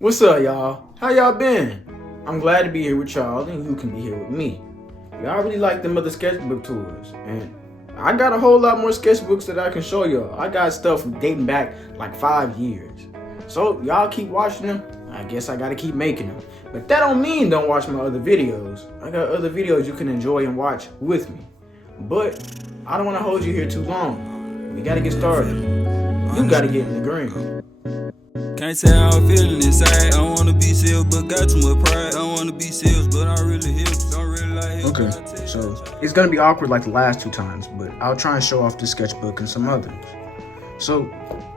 What's up, y'all? How y'all been? I'm glad to be here with y'all, and you can be here with me. Y'all really like them other sketchbook tours, and I got a whole lot more sketchbooks that I can show y'all. I got stuff dating back like 5 years. So y'all keep watching them. I guess I gotta keep making them. But that don't mean don't watch my other videos. I got other videos you can enjoy and watch with me. But I don't want to hold you here too long. We gotta get started. You gotta get in the green. Can't say how I'm feeling inside. I wanna be sales, but got too much pride. I wanna be sales, but I really help. Don't really like help. Okay, so it's gonna be awkward like the last 2 times, but I'll try and show off this sketchbook and some others. So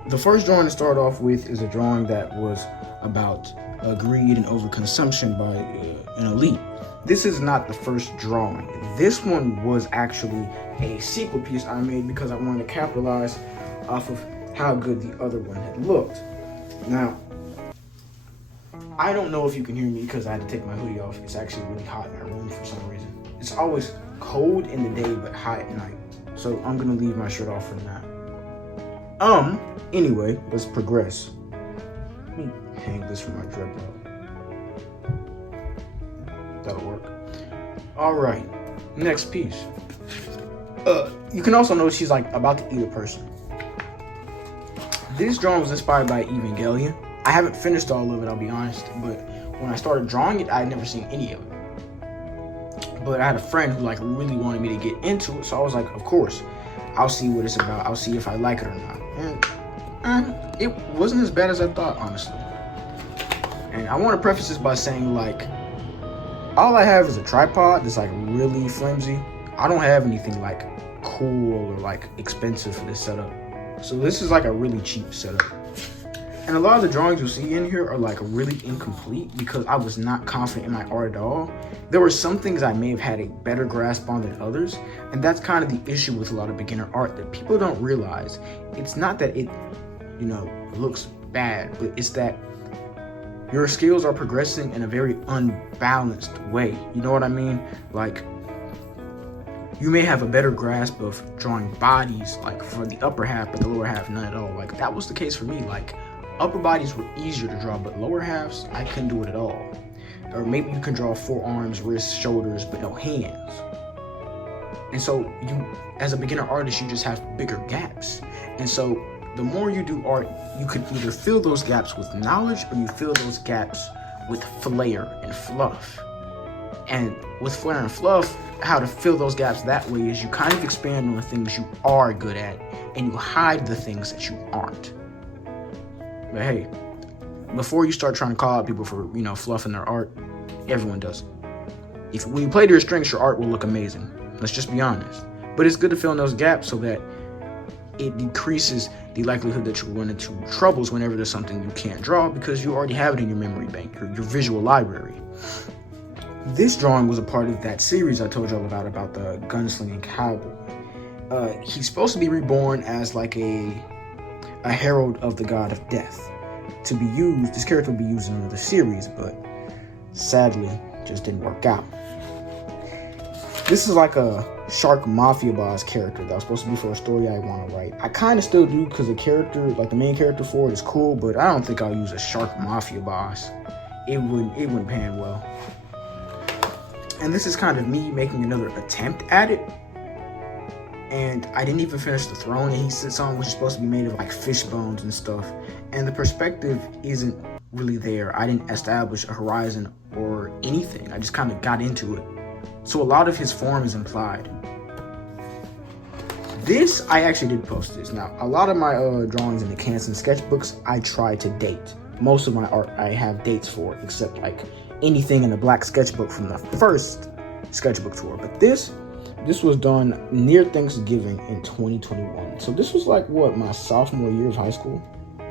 the first drawing to start off with is a drawing that was about greed and overconsumption by an elite. This is not the first drawing. This one was actually a sequel piece I made because I wanted to capitalize off of how good the other one had looked. Now, I don't know if you can hear me because I had to take my hoodie off. It's actually really hot in my room for some reason. It's always cold in the day but hot at night. So I'm gonna leave my shirt off for now. Anyway, let's progress. Let me hang this from my dreadlock. That'll work. Alright, next piece. You can also notice she's like about to eat a person. This drawing was inspired by Evangelion. I haven't finished all of it, I'll be honest, but when I started drawing it, I had never seen any of it. But I had a friend who like really wanted me to get into it, so I was like, of course, I'll see what it's about. I'll see if I like it or not. And it wasn't as bad as I thought, honestly. And I want to preface this by saying, like, all I have is a tripod that's like really flimsy. I don't have anything like cool or like expensive for this setup. So this is like a really cheap setup. And a lot of the drawings you'll see in here are like really incomplete because I was not confident in my art at all. There were some things I may have had a better grasp on than others. And that's kind of the issue with a lot of beginner art that people don't realize. It's not that it, looks bad, but it's that your skills are progressing in a very unbalanced way. You know what I mean? Like, you may have a better grasp of drawing bodies, like for the upper half, but the lower half, none at all. Like, that was the case for me. Like, upper bodies were easier to draw, but lower halves, I couldn't do it at all. Or maybe you can draw forearms, wrists, shoulders, but no hands. And so you, as a beginner artist, you just have bigger gaps. And so the more you do art, you could either fill those gaps with knowledge or you fill those gaps with flair and fluff. And with flair and fluff, how to fill those gaps that way is you kind of expand on the things you are good at and you hide the things that you aren't. But hey, before you start trying to call out people for, fluffing their art, everyone does it. When you play to your strengths, your art will look amazing. Let's just be honest. But it's good to fill in those gaps so that it decreases the likelihood that you'll run into troubles whenever there's something you can't draw because you already have it in your memory bank, your visual library. This drawing was a part of that series I told y'all about the gunslinging cowboy. He's supposed to be reborn as like a herald of the god of death. To be used, this character will be used in another series, but sadly, just didn't work out. This is like a shark mafia boss character that was supposed to be for a story I want to write. I kind of still do because the character, like the main character for it is cool, but I don't think I'll use a shark mafia boss. It wouldn't pan well. And this is kind of me making another attempt at it. And I didn't even finish the throne that he sits on, which is supposed to be made of like fish bones and stuff. And the perspective isn't really there. I didn't establish a horizon or anything. I just kind of got into it. So a lot of his form is implied. This, I actually did post this. Now, a lot of my drawings in the Canson sketchbooks, I try to date. Most of my art I have dates for, except like anything in the black sketchbook from the first sketchbook tour. But this was done near Thanksgiving in 2021. So this was like my sophomore year of high school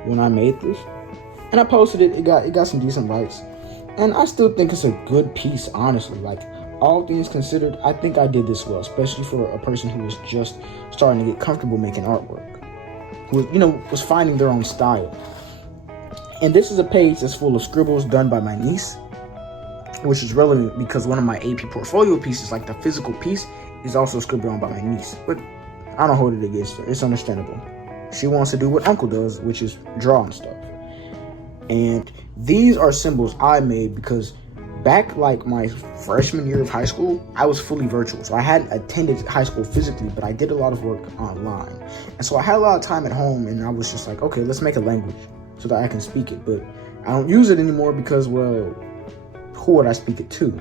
when I made this. And I posted it. It got some decent likes. And I still think it's a good piece, honestly. Like, all things considered, I think I did this well, especially for a person who was just starting to get comfortable making artwork, who was finding their own style. And this is a page that's full of scribbles done by my niece, which is relevant because one of my AP portfolio pieces, like the physical piece, is also scribbled on by my niece. But I don't hold it against her. It's understandable. She wants to do what Uncle does, which is draw and stuff. And These are symbols I made because back like my freshman year of high school, I was fully virtual. So I hadn't attended high school physically, but I did a lot of work online. And so I had a lot of time at home, and I was just like, okay, let's make a language so that I can speak it. But I don't use it anymore because, well, who would I speak it to?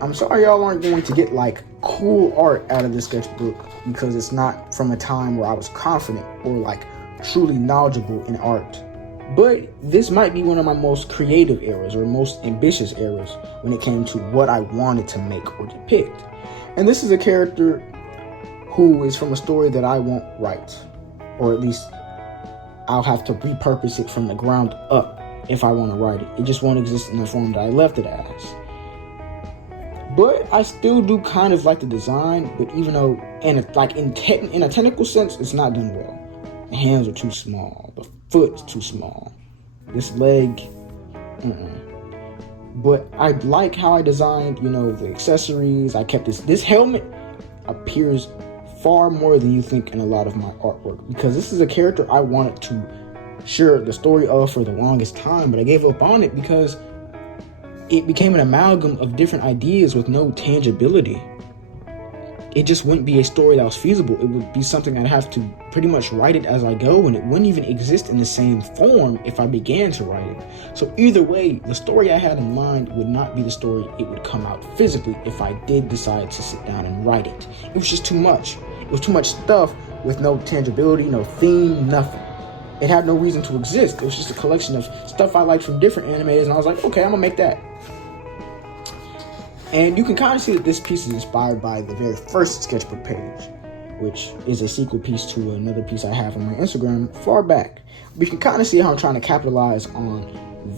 I'm sorry y'all aren't going to get like cool art out of this sketchbook because it's not from a time where I was confident or like truly knowledgeable in art. But this might be one of my most creative eras or most ambitious eras when it came to what I wanted to make or depict. And this is a character who is from a story that I won't write, or at least I'll have to repurpose it from the ground up if I want to write it. It just won't exist in the form that I left it as. But I still do kind of like the design, but even though in a technical sense, it's not done well. The hands are too small. The foot's too small. This leg, But I like how I designed, the accessories. I kept this helmet appears far more than you think in a lot of my artwork, because this is a character I wanted to share the story of for the longest time, but I gave up on it because it became an amalgam of different ideas with no tangibility. It just wouldn't be a story that was feasible. It would be something I'd have to pretty much write it as I go, and it wouldn't even exist in the same form if I began to write it. So either way, the story I had in mind would not be the story it would come out physically if I did decide to sit down and write it. It was just too much. It was too much stuff with no tangibility, no theme, nothing. It had no reason to exist. It was just a collection of stuff I liked from different animators, and I was like, okay, I'm gonna make that. And you can kind of see that this piece is inspired by the very first sketchbook page, which is a sequel piece to another piece I have on my Instagram far back. But you can kind of see how I'm trying to capitalize on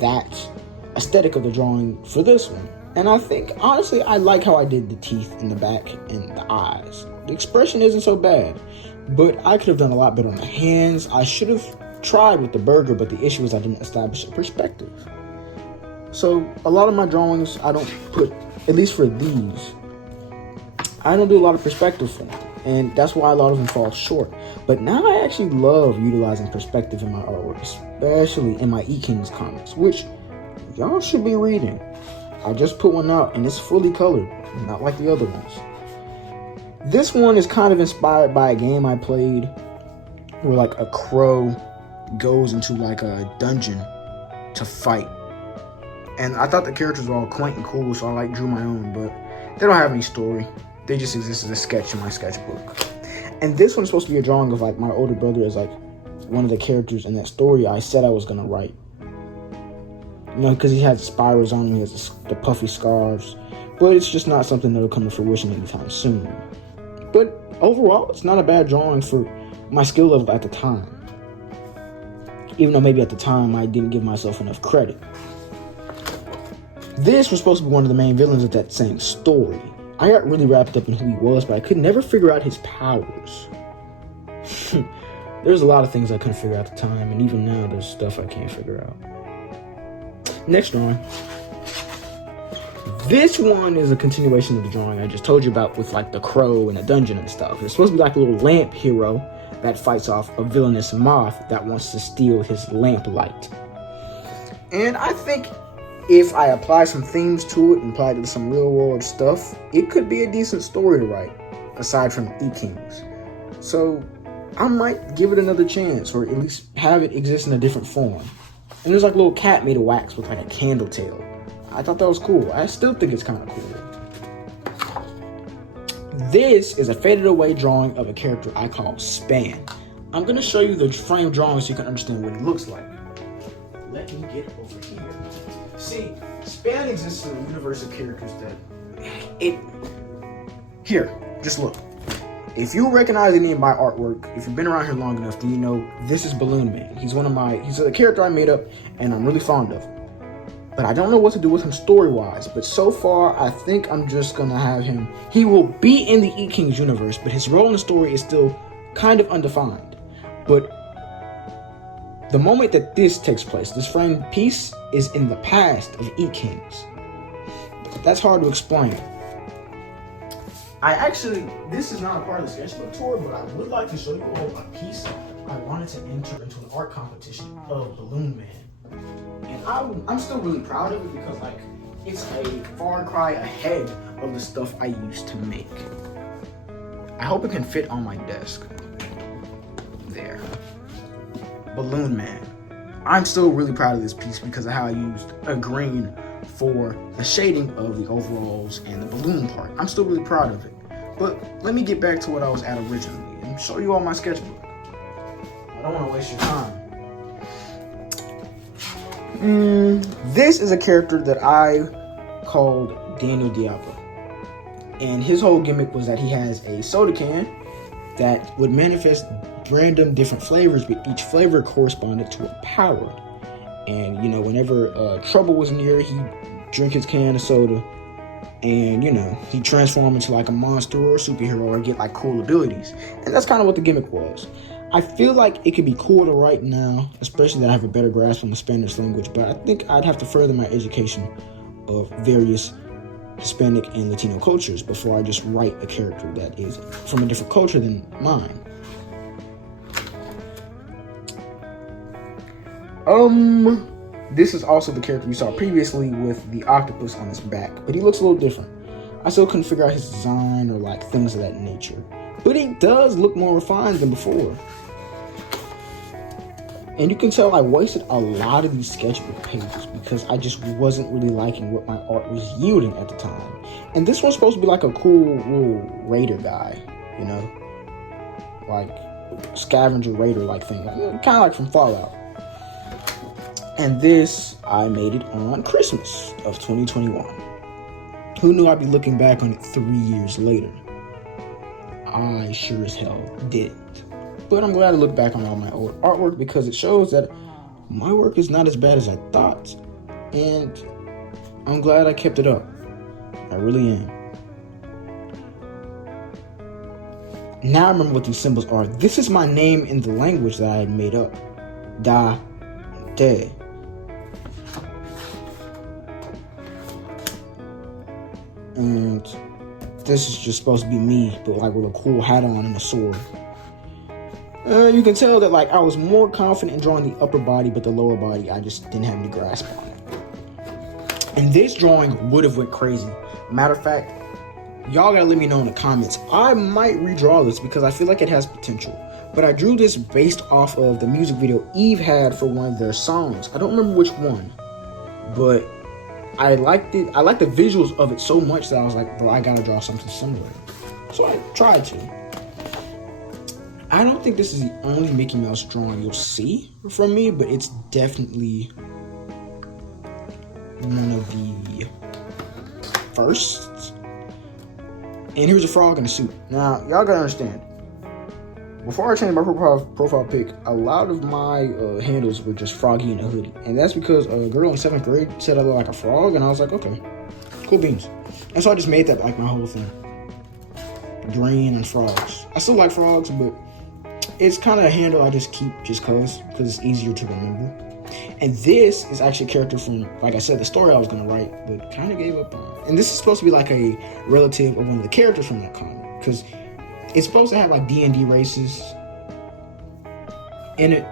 that aesthetic of the drawing for this one. And I think, honestly, I like how I did the teeth in the back and the eyes. The expression isn't so bad, but I could have done a lot better on the hands. I should have tried with the burger, but the issue is I didn't establish a perspective. So a lot of my drawings, I don't put, at least for these, I don't do a lot of perspective for them, and that's why a lot of them fall short. But now I actually love utilizing perspective in my artwork, especially in my E-Kings comics, which y'all should be reading. I just put one out and it's fully colored, not like the other ones. This one is kind of inspired by a game I played where like a crow goes into like a dungeon to fight. And I thought the characters were all quaint and cool, so I drew my own, but they don't have any story. They just exist as a sketch in my sketchbook. And this one's supposed to be a drawing of like my older brother as like one of the characters in that story I said I was gonna write. Because he has spirals on him, he has the puffy scarves, but it's just not something that'll come to fruition anytime soon. But overall, it's not a bad drawing for my skill level at the time. Even though maybe at the time I didn't give myself enough credit. This was supposed to be one of the main villains of that same story. I got really wrapped up in who he was, but I could never figure out his powers. There's a lot of things I couldn't figure out at the time, and even now there's stuff I can't figure out. Next drawing. This one is a continuation of the drawing I just told you about with like the crow and the dungeon and stuff. It's supposed to be like a little lamp hero that fights off a villainous moth that wants to steal his lamp light. And I think if I apply some themes to it and apply it to some real world stuff, it could be a decent story to write, aside from E-Kings. So I might give it another chance, or at least have it exist in a different form. And there's like a little cat made of wax with like a candle tail. I thought that was cool. I still think it's kind of cool. This is a faded away drawing of a character I call Span. I'm going to show you the frame drawing so you can understand what it looks like. Let me get over here. See, Span exists in a universe of characters Here, just look. If you recognize any of my artwork, if you've been around here long enough, then you know this is Balloon Man. He's a character I made up and I'm really fond of. But I don't know what to do with him story-wise, but so far, I think I'm just gonna have him. He will be in the E-Kings universe, but his role in the story is still kind of undefined. But the moment that this takes place, this frame piece is in the past of E-Kings. But that's hard to explain. This is not a part of the sketchbook tour, but I would like to show you all a piece I wanted to enter into an art competition of Balloon Man. And I'm still really proud of it because like it's a far cry ahead of the stuff I used to make. I hope it can fit on my desk. There. Balloon Man. I'm still really proud of this piece because of how I used a green for the shading of the overalls and the balloon part. I'm still really proud of it. But let me get back to what I was at originally and show you all my sketchbook. I don't want to waste your time. This is a character that I called Daniel Diablo. And his whole gimmick was that he has a soda can that would manifest random different flavors, but each flavor corresponded to a power. And, you know, whenever trouble was near, he'd drink his can of soda and, you know, he'd transform into like a monster or a superhero or get like cool abilities. And that's kind of what the gimmick was. I feel like it could be cooler right now, especially that I have a better grasp on the Spanish language, but I think I'd have to further my education of various Hispanic and Latino cultures before I just write a character that is from a different culture than mine. This is also the character we saw previously with the octopus on his back, but he looks a little different. I still couldn't figure out his design or like things of that nature, but he does look more refined than before. And you can tell I wasted a lot of these sketchbook pages because I just wasn't really liking what my art was yielding at the time. And this one's supposed to be like a cool little raider guy, you know? Like scavenger raider like thing, kind of like from Fallout. And this, I made it on Christmas of 2021. Who knew I'd be looking back on it 3 years later? I sure as hell didn't. But I'm glad to look back on all my old artwork because it shows that my work is not as bad as I thought. And I'm glad I kept it up. I really am. Now I remember what these symbols are. This is my name in the language that I had made up. Da, de. And this is just supposed to be me, but like with a cool hat on and a sword. You can tell that like I was more confident in drawing the upper body, but the lower body I just didn't have any grasp on it. And this drawing would have went crazy. Matter of fact, y'all gotta let me know in the comments. I might redraw this because I feel like it has potential. But I drew this based off of the music video Eve had for one of their songs. I don't remember which one, but I liked it. I liked the visuals of it so much that I was like, bro, I gotta draw something similar. So I tried to. I don't think this is the only Mickey Mouse drawing you'll see from me, but it's definitely one of the firsts. And here's a frog in a suit. Now, y'all gotta understand, before I changed my profile pic, a lot of my handles were just Froggy in a hoodie. And that's because a girl in 7th grade said I looked like a frog, and I was like, okay, cool beans. And so I just made that like my whole thing. Green and frogs. I still like frogs, but it's kind of a handle I just keep just because it's easier to remember. And this is actually a character from, like I said, the story I was going to write, but kind of gave up on. And this is supposed to be like a relative of one of the characters from that comic, because it's supposed to have like D&D races in it.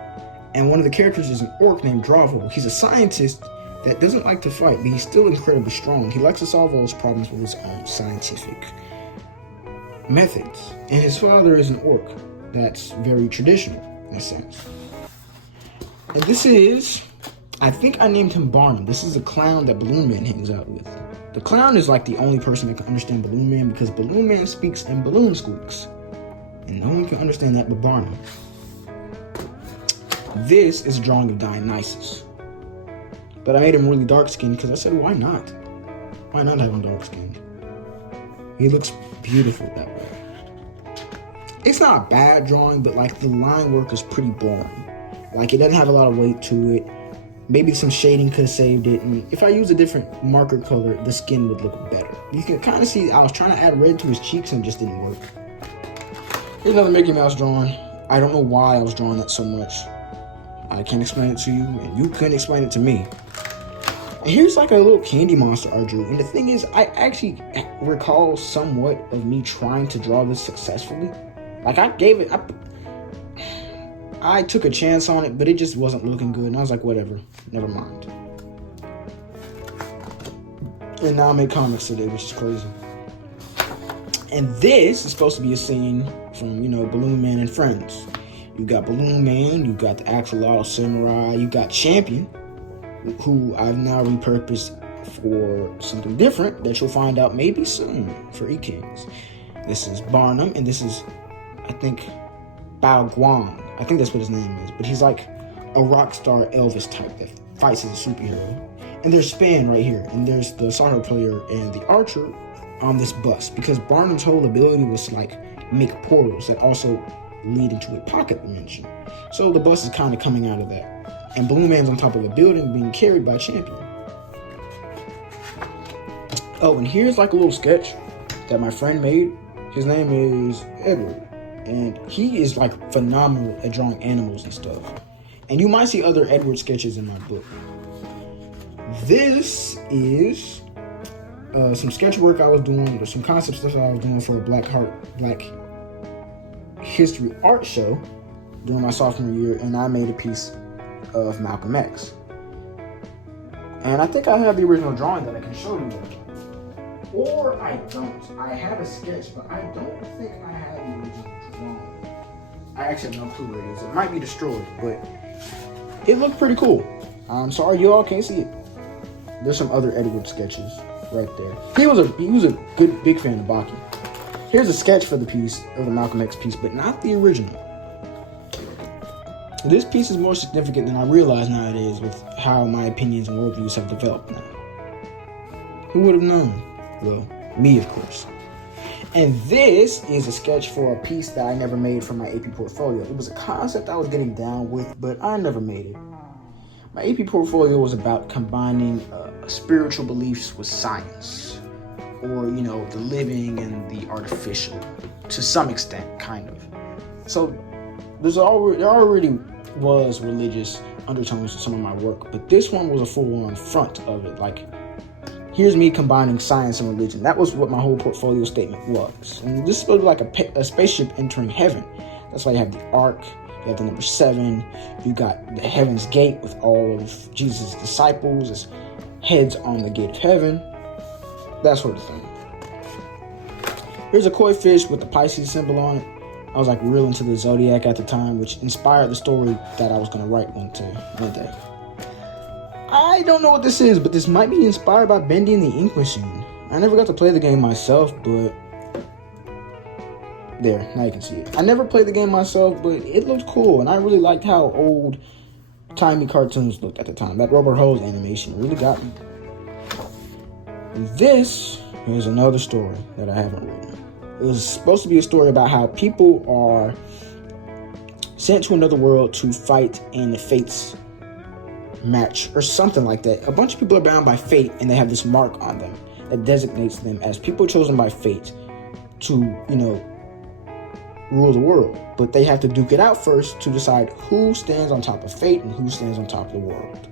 And one of the characters is an orc named Dravo. He's a scientist that doesn't like to fight, but he's still incredibly strong. He likes to solve all his problems with his own scientific methods. And his father is an orc that's very traditional in a sense. And this is, I think I named him Barnum. This is a clown that Balloon Man hangs out with. The clown is like the only person that can understand Balloon Man because Balloon Man speaks in balloon squeaks. And no one can understand that but Barnum. This is a drawing of Dionysus. But I made him really dark skinned because I said, why not? Why not have him dark skinned? He looks beautiful that way. It's not a bad drawing, but like the line work is pretty boring. Like it doesn't have a lot of weight to it. Maybe some shading could have saved it. And if I used a different marker color, the skin would look better. You can kind of see I was trying to add red to his cheeks and it just didn't work. Here's another Mickey Mouse drawing. I don't know why I was drawing that so much. I can't explain it to you, and you couldn't explain it to me. And here's like a little candy monster I drew. And the thing is, I actually recall somewhat of me trying to draw this successfully. Like I gave it, I took a chance on it, but it just wasn't looking good. And I was like, whatever, never mind. And now I make comics today, which is crazy. And this is supposed to be a scene from, Balloon Man and Friends. You got Balloon Man, you got the Axolotl Samurai, you got Champion, who I've now repurposed for something different that you'll find out maybe soon for E-Kings. This is Barnum, and this is, I think, Bao Guang. I think that's what his name is. But he's like a rock star Elvis type that fights as a superhero. And there's Span right here, and there's the soccer player and the archer on this bus, because Barnum's whole ability was to like make portals that also lead into a pocket dimension. So the bus is kind of coming out of that. And Balloon Man's on top of a building being carried by Champion. Oh, and here's like a little sketch that my friend made. His name is Edward. And he is like phenomenal at drawing animals and stuff. And you might see other Edward sketches in my book. This is some sketch work I was doing, or some concept stuff I was doing for a Black History art show during my sophomore year, and I made a piece of Malcolm X. And I think I have the original drawing that I can show you. Or I don't. I have a sketch, but I don't think I have the original drawing. I actually have no clue where it is. It might be destroyed, but it looked pretty cool. I'm sorry you all can't see it. There's some other Edward sketches right there. He was a good big fan of Baki. Here's a sketch for the piece, of the Malcolm X piece, but not the original. This piece is more significant than I realize nowadays with how my opinions and worldviews have developed now. Who would have known? Well, me, of course. And this is a sketch for a piece that I never made for my AP portfolio. It was a concept I was getting down with, but I never made it. My AP portfolio was about combining spiritual beliefs with science, or the living and the artificial, to some extent, kind of. So there already was religious undertones to some of my work, but this one was a full-on front of it. Like, here's me combining science and religion. That was what my whole portfolio statement was. And this is supposed to be like a spaceship entering heaven. That's why you have the Ark. You have the number 7. You got the Heaven's Gate with all of Jesus' disciples as heads on the gate of heaven. That sort of thing. Here's a koi fish with the Pisces symbol on it. I was like real into the zodiac at the time, which inspired the story that I was going to write one day. I don't know what this is, but this might be inspired by Bendy and the Ink Machine. I never got to play the game myself, but there, now you can see it. I never played the game myself, but it looked cool, and I really liked how old-timey cartoons looked at the time. That rubber hose animation really got me. This is another story that I haven't written. It was supposed to be a story about how people are sent to another world to fight in the Fates match or something like that. A bunch of people are bound by fate, and they have this mark on them that designates them as people chosen by fate to, rule the world. But they have to duke it out first to decide who stands on top of fate and who stands on top of the world.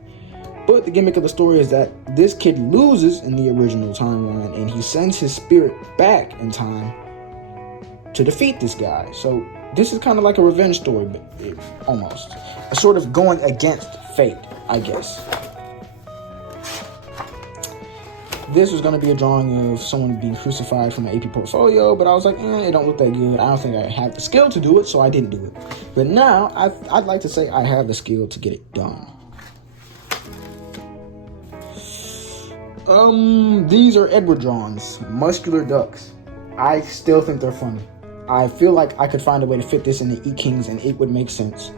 But the gimmick of the story is that this kid loses in the original timeline, and he sends his spirit back in time to defeat this guy. So this is kind of like a revenge story, but almost a sort of going against fate, I guess. This was going to be a drawing of someone being crucified from my AP portfolio, but I was like, it don't look that good. I don't think I have the skill to do it, so I didn't do it. But now, I'd like to say I have the skill to get it done. These are Edward drawings, muscular ducks. I still think they're funny. I feel like I could find a way to fit this in the E-Kings and it would make sense.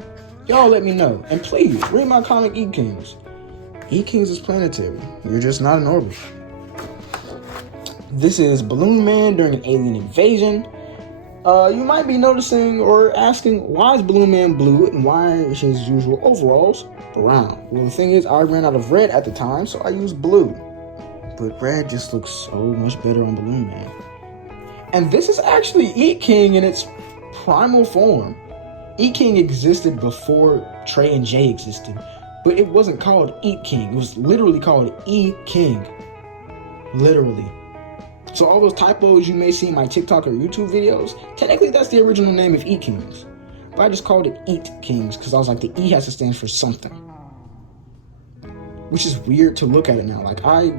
Y'all let me know. And please, read my comic E-Kings. E-Kings is planetary. You're just not in orbit. This is Balloon Man during an alien invasion. You might be noticing or asking, why is Balloon Man blue and why is his usual overalls brown? Well, the thing is, I ran out of red at the time, so I used blue. But red just looks so much better on Balloon Man. And this is actually E-King in its primal form. E-King existed before Trey and Jay existed, but it wasn't called E-King. It was literally called E-King. Literally. So all those typos you may see in my TikTok or YouTube videos, technically that's the original name of E-Kings. but I just called it Eat Kings because I was like, the E has to stand for something. Which is weird to look at it now. Like, I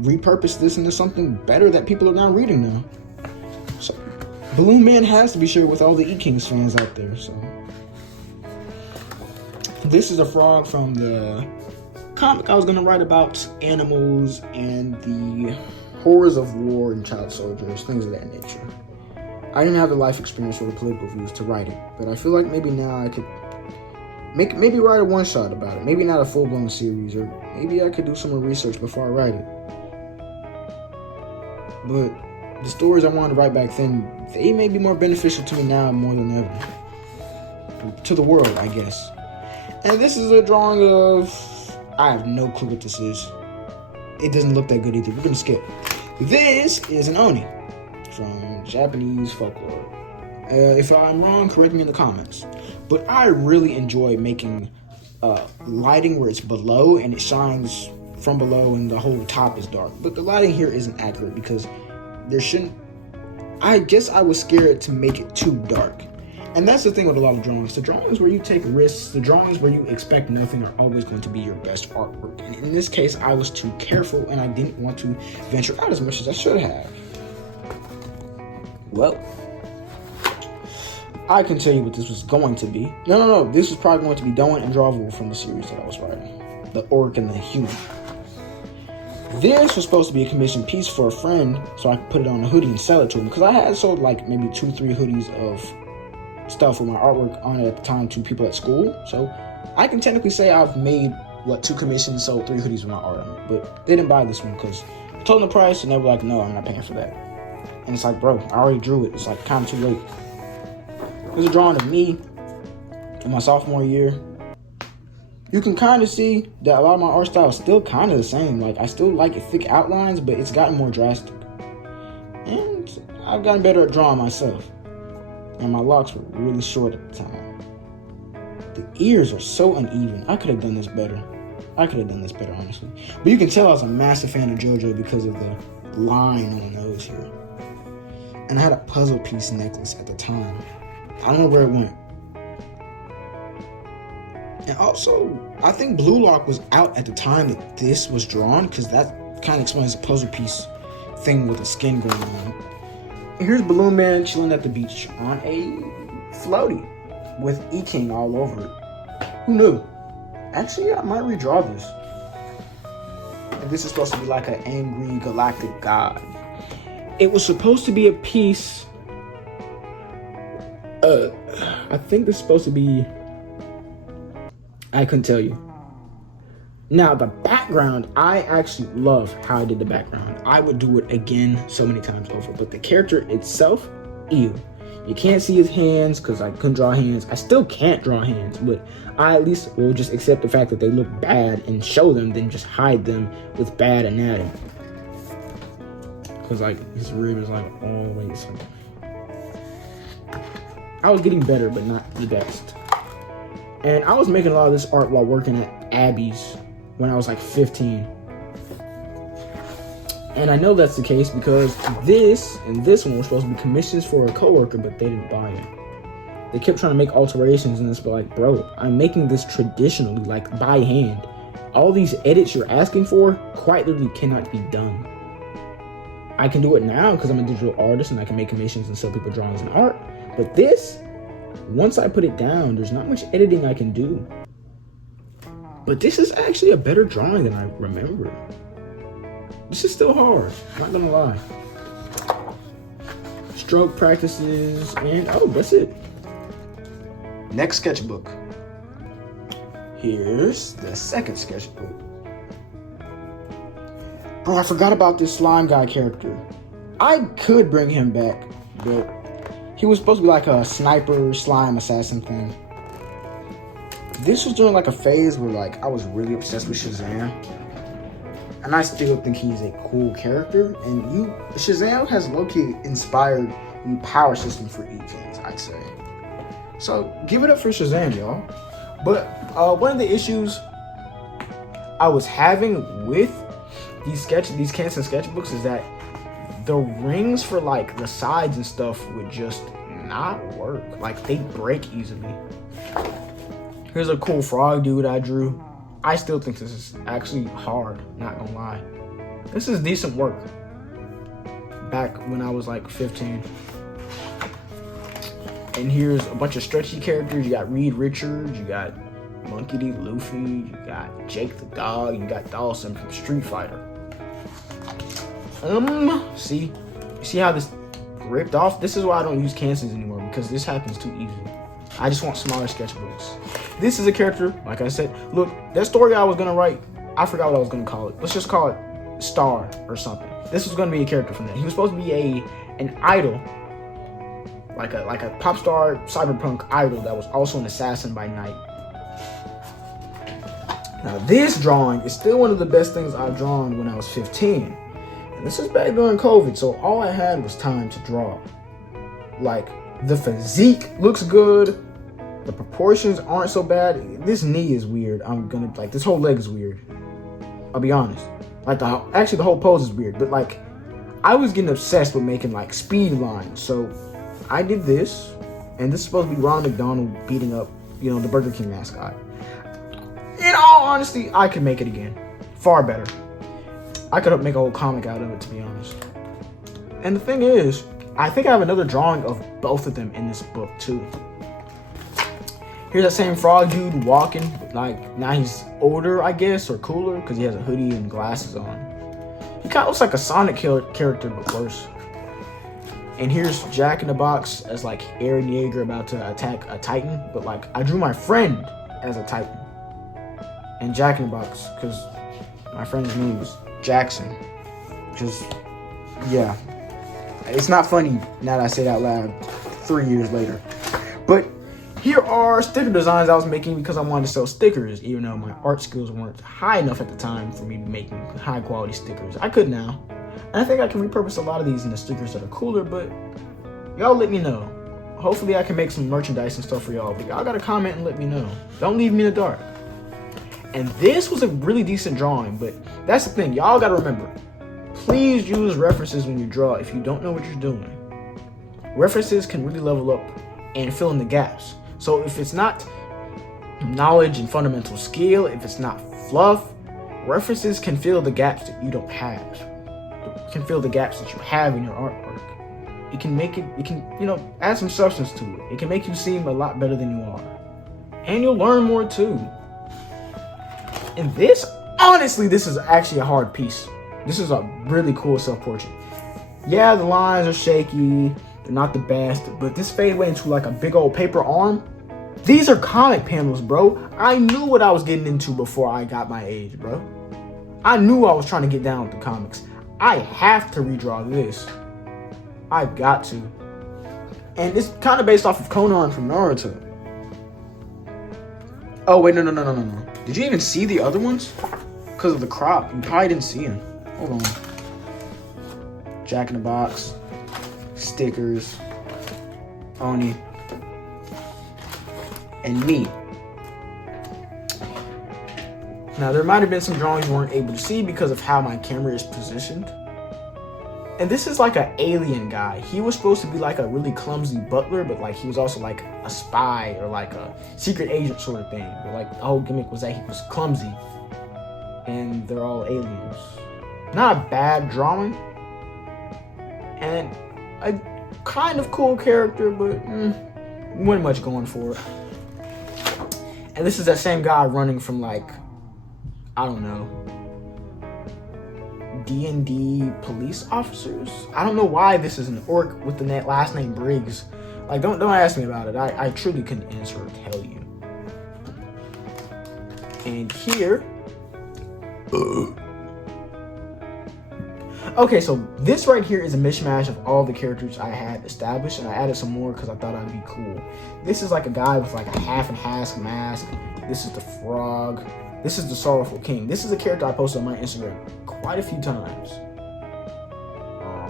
repurposed this into something better that people are now reading now. So, Balloon Man has to be shared with all the Eat Kings fans out there, so. This is a frog from the comic I was going to write about animals and the horrors of war and child soldiers, things of that nature. I didn't have the life experience or the political views to write it, but I feel like maybe now I could maybe write a one-shot about it. Maybe not a full-blown series, or maybe I could do some more research before I write it. But the stories I wanted to write back then, they may be more beneficial to me now more than ever. To the world, I guess. And this is a drawing of... I have no clue what this is. It doesn't look that good either. We're gonna skip. This is an Oni from Japanese folklore. If I'm wrong, correct me in the comments. But I really enjoy making lighting where it's below and it shines from below and the whole top is dark. But the lighting here isn't accurate because there shouldn't... I guess I was scared to make it too dark. And that's the thing with a lot of drawings. The drawings where you take risks, the drawings where you expect nothing are always going to be your best artwork. And in this case, I was too careful and I didn't want to venture out as much as I should have. Well, I can tell you what this was going to be. No. This was probably going to be Doan and Drawable from the series that I was writing. The Orc and the Human. This was supposed to be a commissioned piece for a friend so I could put it on a hoodie and sell it to him. Because I had sold like maybe 2-3 hoodies of stuff with my artwork on it at the time to people at school. So I can technically say I've made, 2 commissions, sold 3 hoodies with my art on it. But they didn't buy this one because I told them the price and they were like, no, I'm not paying for that. And it's like, bro, I already drew it. It's like kind of too late. There's a drawing of me in my sophomore year. You can kind of see that a lot of my art style is still kind of the same. Like, I still like thick outlines, but it's gotten more drastic. And I've gotten better at drawing myself. And my locks were really short at the time. The ears are so uneven. I could have done this better. Honestly. But you can tell I was a massive fan of JoJo because of the line on the nose here. And I had a puzzle piece necklace at the time. I don't know where it went. And also, I think Blue Lock was out at the time that this was drawn, because that kind of explains the puzzle piece thing with the skin going on. And here's Balloon Man chilling at the beach on a floaty with E-King all over it. Who knew? Actually, I might redraw this. And this is supposed to be like an angry galactic god. It was supposed to be a piece. I think this is supposed to be... I couldn't tell you. Now, the background, I actually love how I did the background. I would do it again so many times over. But the character itself, ew. You can't see his hands because I couldn't draw hands. I still can't draw hands, but I at least will just accept the fact that they look bad and show them, then just hide them with bad anatomy. Because, like, his rib is, like, always... I was getting better, but not the best. And I was making a lot of this art while working at Abby's when I was like 15. And I know that's the case because this and this one were supposed to be commissions for a coworker, but they didn't buy it. They kept trying to make alterations in this, but like, bro, I'm making this traditionally, like by hand. All these edits you're asking for quite literally cannot be done. I can do it now because I'm a digital artist and I can make commissions and sell people drawings and art. But this, once I put it down, there's not much editing I can do. But this is actually a better drawing than I remember. This is still hard, not gonna lie. Stroke practices, and oh, that's it. Next sketchbook. Here's the second sketchbook. Bro, I forgot about this slime guy character. I could bring him back, but he was supposed to be like a sniper slime assassin thing. This was during like a phase where like I was really obsessed with Shazam. And I still think he's a cool character. And Shazam has low-key inspired the power system for E-Kings, I'd say. So give it up for Shazam, y'all. But one of the issues I was having with these Canson sketchbooks is that the rings for like the sides and stuff would just not work. Like, they break easily. Here's a cool frog dude I drew. I still think this is actually hard, not gonna lie. This is decent work. Back when I was like 15. And here's a bunch of stretchy characters. You got Reed Richards, you got Monkey D. Luffy, you got Jake the Dog, you got Dawson from Street Fighter. See how this ripped off? This is why I don't use cancels anymore, because this happens too easily. I just want smaller sketchbooks. This is a character, like I said. Look, that story I was gonna write, I forgot what I was gonna call it. Let's just call it Star or something. This was gonna be a character from that. He was supposed to be an idol, like a pop star cyberpunk idol that was also an assassin by night. Now this drawing is still one of the best things I've drawn when I was 15. And this is back during COVID, so all I had was time to draw. Like, the physique looks good. The proportions aren't so bad. This knee is weird. This whole leg is weird. I'll be honest. Like, the whole pose is weird. But, like, I was getting obsessed with making, like, speed lines. So, I did this. And this is supposed to be Ronald McDonald beating up, the Burger King mascot. In all honesty, I could make it again. Far better. I could make a whole comic out of it, to be honest. And the thing is, I think I have another drawing of both of them in this book, too. Here's that same frog dude walking. Like, now he's older, I guess, or cooler, because he has a hoodie and glasses on. He kind of looks like a Sonic character, but worse. And here's Jack in the Box as, like, Eren Yeager about to attack a Titan. But, like, I drew my friend as a Titan. And Jack in the Box, because my friend's name was Jackson. Just, yeah. It's not funny now that I say it out loud 3 years later. But here are sticker designs I was making because I wanted to sell stickers, even though my art skills weren't high enough at the time for me making high quality stickers. I could now. And I think I can repurpose a lot of these into stickers that are cooler, but y'all let me know. Hopefully I can make some merchandise and stuff for y'all, but y'all gotta comment and let me know. Don't leave me in the dark. And this was a really decent drawing, but that's the thing. Y'all gotta remember, please use references when you draw if you don't know what you're doing. References can really level up and fill in the gaps. So if it's not knowledge and fundamental skill, if it's not fluff, references can fill the gaps that you don't have. It can fill the gaps that you have in your artwork. It can add some substance to it. It can make you seem a lot better than you are. And you'll learn more too. And this, honestly, this is actually a hard piece. This is a really cool self-portrait. Yeah, the lines are shaky. They're not the best, but this fade away into like a big old paper arm. These are comic panels, bro. I knew what I was getting into before I got my age, bro. I knew I was trying to get down with the comics. I have to redraw this. I've got to. And it's kind of based off of Conan from Naruto. Oh, wait, no. Did you even see the other ones? Because of the crop. You probably didn't see them. Hold on. Jack in the Box. Stickers. Oni. And me. Now, there might have been some drawings you weren't able to see because of how my camera is positioned. And this is like an alien guy. He was supposed to be like a really clumsy butler, but like he was also like a spy or like a secret agent sort of thing. But like the whole gimmick was that he was clumsy. And they're all aliens. Not a bad drawing. And a kind of cool character, but wasn't much going for it. And this is that same guy running from like, I don't know, D&D police officers. I don't know why this is an orc with the last name Briggs. Like, don't ask me about it. I truly couldn't answer or tell you. And here, okay, so this right here is a mishmash of all the characters I had established, and I added some more because I thought I'd be cool. This is like a guy with like a half and half mask. This is the frog. This is the Sorrowful King. This is a character I posted on my Instagram quite a few times.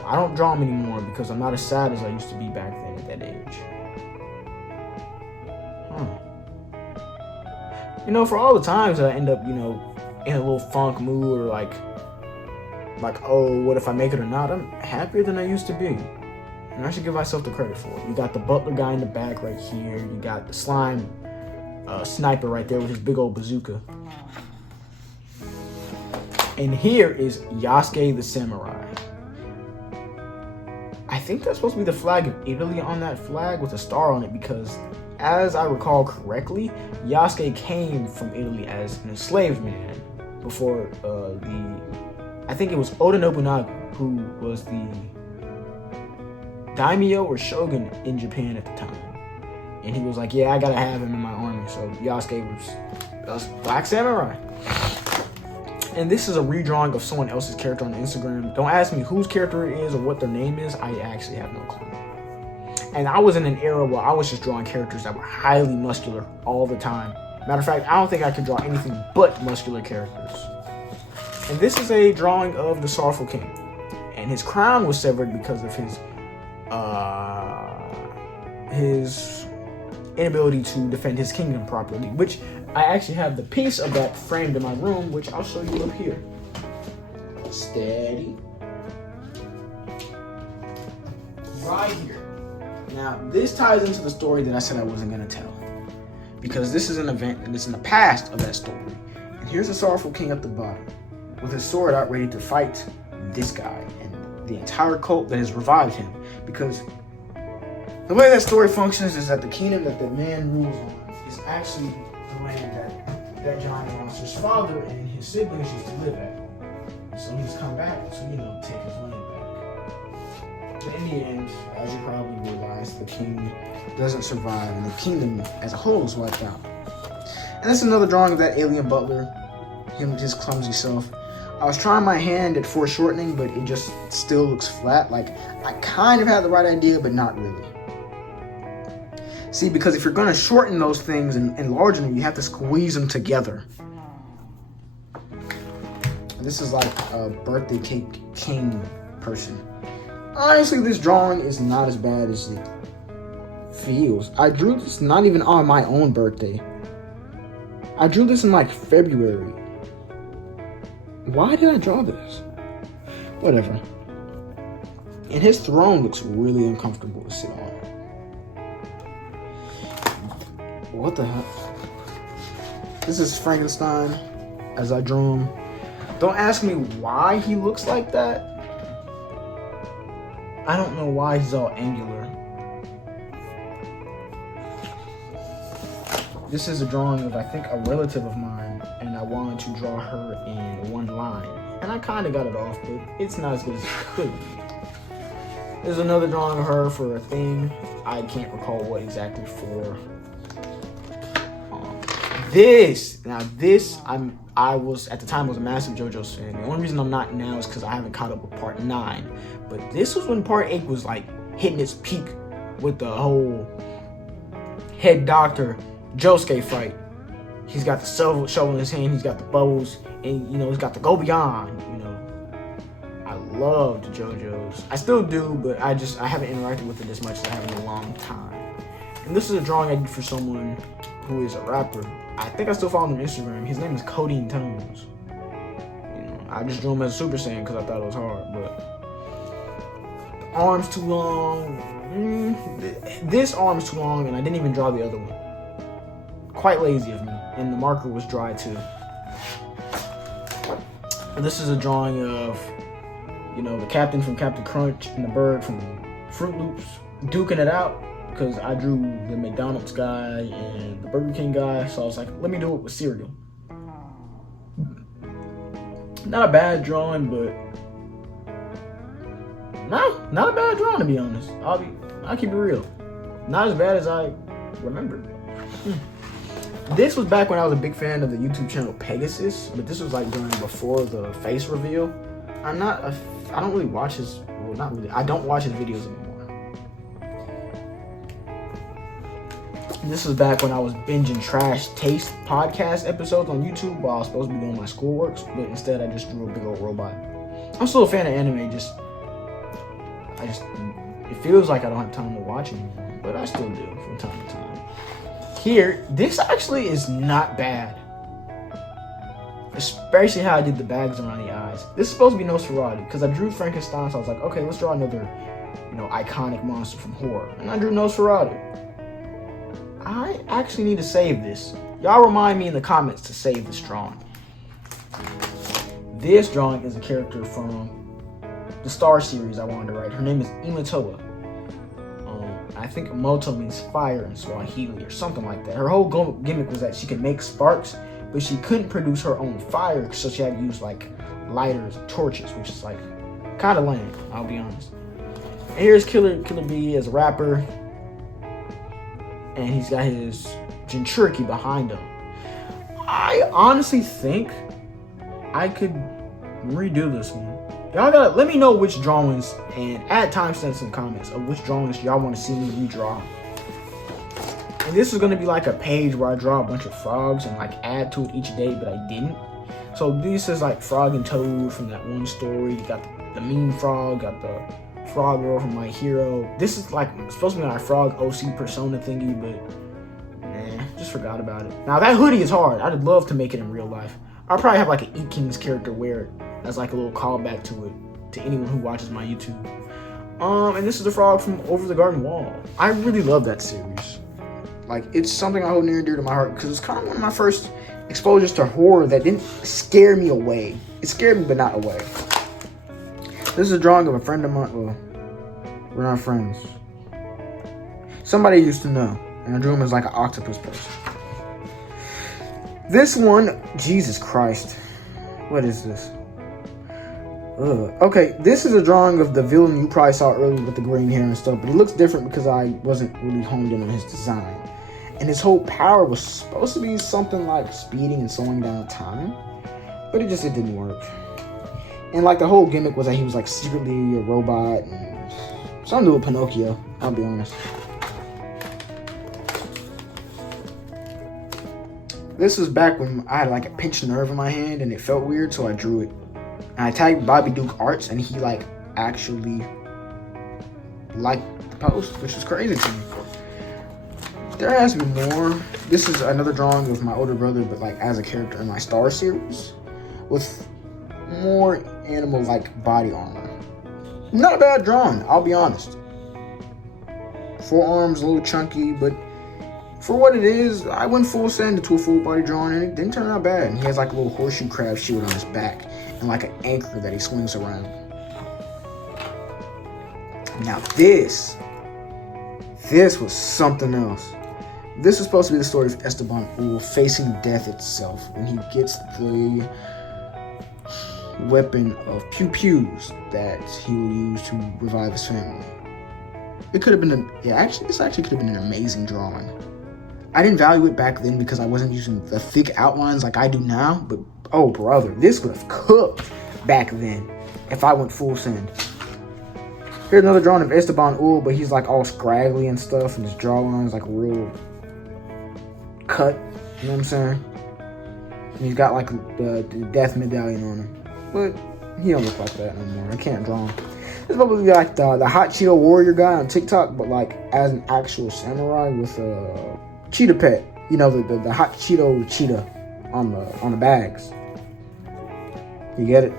I don't draw him anymore because I'm not as sad as I used to be back then at that age. For all the times that I end up, in a little funk mood or like, oh, what if I make it or not? I'm happier than I used to be. And and I should give myself the credit for it. You got the butler guy in the back right here. You got the slime sniper right there with his big old bazooka. And here is Yasuke the samurai. I think that's supposed to be the flag of Italy on that flag with a star on it, because as I recall correctly, Yasuke came from Italy as an enslaved man before I think it was Oda Nobunaga, who was the daimyo or shogun in Japan at the time. And he was like, yeah, I gotta have him in my army. So Yasuke was Black Samurai. And this is a redrawing of someone else's character on Instagram. Don't ask me whose character it is or what their name is. I actually have no clue. And I was in an era where I was just drawing characters that were highly muscular all the time. Matter of fact, I don't think I could draw anything but muscular characters. And this is a drawing of the Sorrowful King. And his crown was severed because of his inability to defend his kingdom properly, which I actually have the piece of that framed in my room, which I'll show you up here. Steady. Right here. Now, this ties into the story that I said I wasn't going to tell, because this is an event that is in the past of that story. And here's the Sorrowful King at the bottom, with his sword out ready to fight this guy and the entire cult that has revived him. Because the way that story functions is that the kingdom that the man rules on is actually the land that giant monster's father and his siblings used to live at. So he's come back to, take his land back. But in the end, as you probably realize, the king doesn't survive and the kingdom as a whole is wiped out. And that's another drawing of that alien butler, him with his clumsy self. I was trying my hand at foreshortening, but it just still looks flat. Like, I kind of had the right idea, but not really. See, because if you're going to shorten those things and enlarge them, you have to squeeze them together. And this is like a birthday cake king person. Honestly, this drawing is not as bad as it feels. I drew this not even on my own birthday. I drew this in like February. Why did I draw this? Whatever. And his throne looks really uncomfortable to sit on. What the hell? This is Frankenstein as I drew him. Don't ask me why he looks like that. I don't know why he's all angular. This is a drawing of, I think, a relative of mine, and I wanted to draw her in one line. And I kind of got it off, but it's not as good as it could be. There's another drawing of her for a thing. I can't recall what exactly for. I was at the time was a massive JoJo's fan. The only reason I'm not now is because I haven't caught up with part 9. But this was when part 8 was like hitting its peak with the whole head doctor Josuke fight. He's got the shovel in his hand, he's got the bows, and he's got the go beyond. I loved JoJo's. I still do, but I haven't interacted with it as much as I have in a long time. And this is a drawing I did for someone who is a rapper. I think I still follow him on Instagram. His name is Codeine Tones. I just drew him as a Super Saiyan because I thought it was hard, but the arm's too long. This arm's too long, and I didn't even draw the other one. Quite lazy of me, and the marker was dry too. And this is a drawing of, the captain from Captain Crunch and the bird from Fruit Loops duking it out. Because I drew the McDonald's guy and the Burger King guy, so I was like, let me do it with cereal. Not a bad drawing, but not a bad drawing, to be honest. I'll keep it real. Not as bad as I remembered. This was back when I was a big fan of the YouTube channel Pegasus, but this was like before the face reveal. I don't really watch his. Well, not really. I don't watch his videos anymore. This was back when I was binging trash taste podcast episodes on YouTube while I was supposed to be doing my schoolwork, but instead I just drew a big old robot. I'm still a fan of anime, it feels like I don't have time to watch anymore, but I still do from time to time. Here, this actually is not bad. Especially how I did the bags around the eyes. This is supposed to be Nosferatu, because I drew Frankenstein, so I was like, okay, let's draw another iconic monster from horror. And I drew Nosferatu. I actually need to save this. Y'all remind me in the comments to save this drawing. This drawing is a character from the Star series I wanted to write. Her name is Imatoa. I think Moto means fire in Swahili or something like that. Her whole gimmick was that she could make sparks, but she couldn't produce her own fire, so she had to use like lighters and torches, which is like kind of lame, I'll be honest. And here's Killer Bee as a rapper, and he's got his Jinchuriki behind him. I honestly think I could redo this one. Y'all gotta let me know which drawings and add timestamps in the comments of which drawings y'all want to see me redraw. And this is gonna be like a page where I draw a bunch of frogs and like add to it each day, but I didn't. So this is like Frog and Toad from that one story. You got the mean frog, got the frog girl from My Hero. This is like supposed to be my frog OC persona thingy, but just forgot about it. Now that hoodie is hard. I'd love to make it in real life. I'll probably have like an Eat Kings character wear it as like a little callback to it, to anyone who watches my YouTube. And this is the frog from Over the Garden Wall. I really love that series. Like, it's something I hold near and dear to my heart because it's kind of one of my first exposures to horror that didn't scare me away. It scared me, but not away. This is a drawing of a friend of mine. Well, we're not friends. Somebody I used to know, and I drew him as like an octopus person. This one, Jesus Christ. What is this? Okay, this is a drawing of the villain you probably saw earlier with the green hair and stuff, but he looks different because I wasn't really honed in on his design. And his whole power was supposed to be something like speeding and slowing down time, but it didn't work. And like the whole gimmick was that he was like secretly a robot and something to do with Pinocchio, I'll be honest. This was back when I had like a pinched nerve in my hand and it felt weird, so I drew it. And I tagged Bobby Duke Arts, and he like actually liked the post, which was crazy to me. There has to be more. This is another drawing of my older brother, but like as a character in my Star series, with more animal-like body armor. Not a bad drawing, I'll be honest. Forearms a little chunky, but for what it is, I went full send into a full body drawing, and it didn't turn out bad. And he has like a little horseshoe crab shield on his back, and like an anchor that he swings around. Now this was something else. This was supposed to be the story of Esteban Ull facing death itself when he gets the weapon of pew-pews that he will use to revive his family. It could have been this actually could have been an amazing drawing. I didn't value it back then because I wasn't using the thick outlines like I do now, but oh brother, this would have cooked back then if I went full send. Here's another drawing of Esteban Ull, but he's like all scraggly and stuff, and his jawline's like a real cut, you know what I'm saying? And he's got like the death medallion on him, but he don't look like that no more. I can't draw him. This is probably like the Hot Cheeto Warrior guy on TikTok, but like as an actual samurai with a cheetah pet. You know, the Hot Cheeto cheetah on the bags. You get it?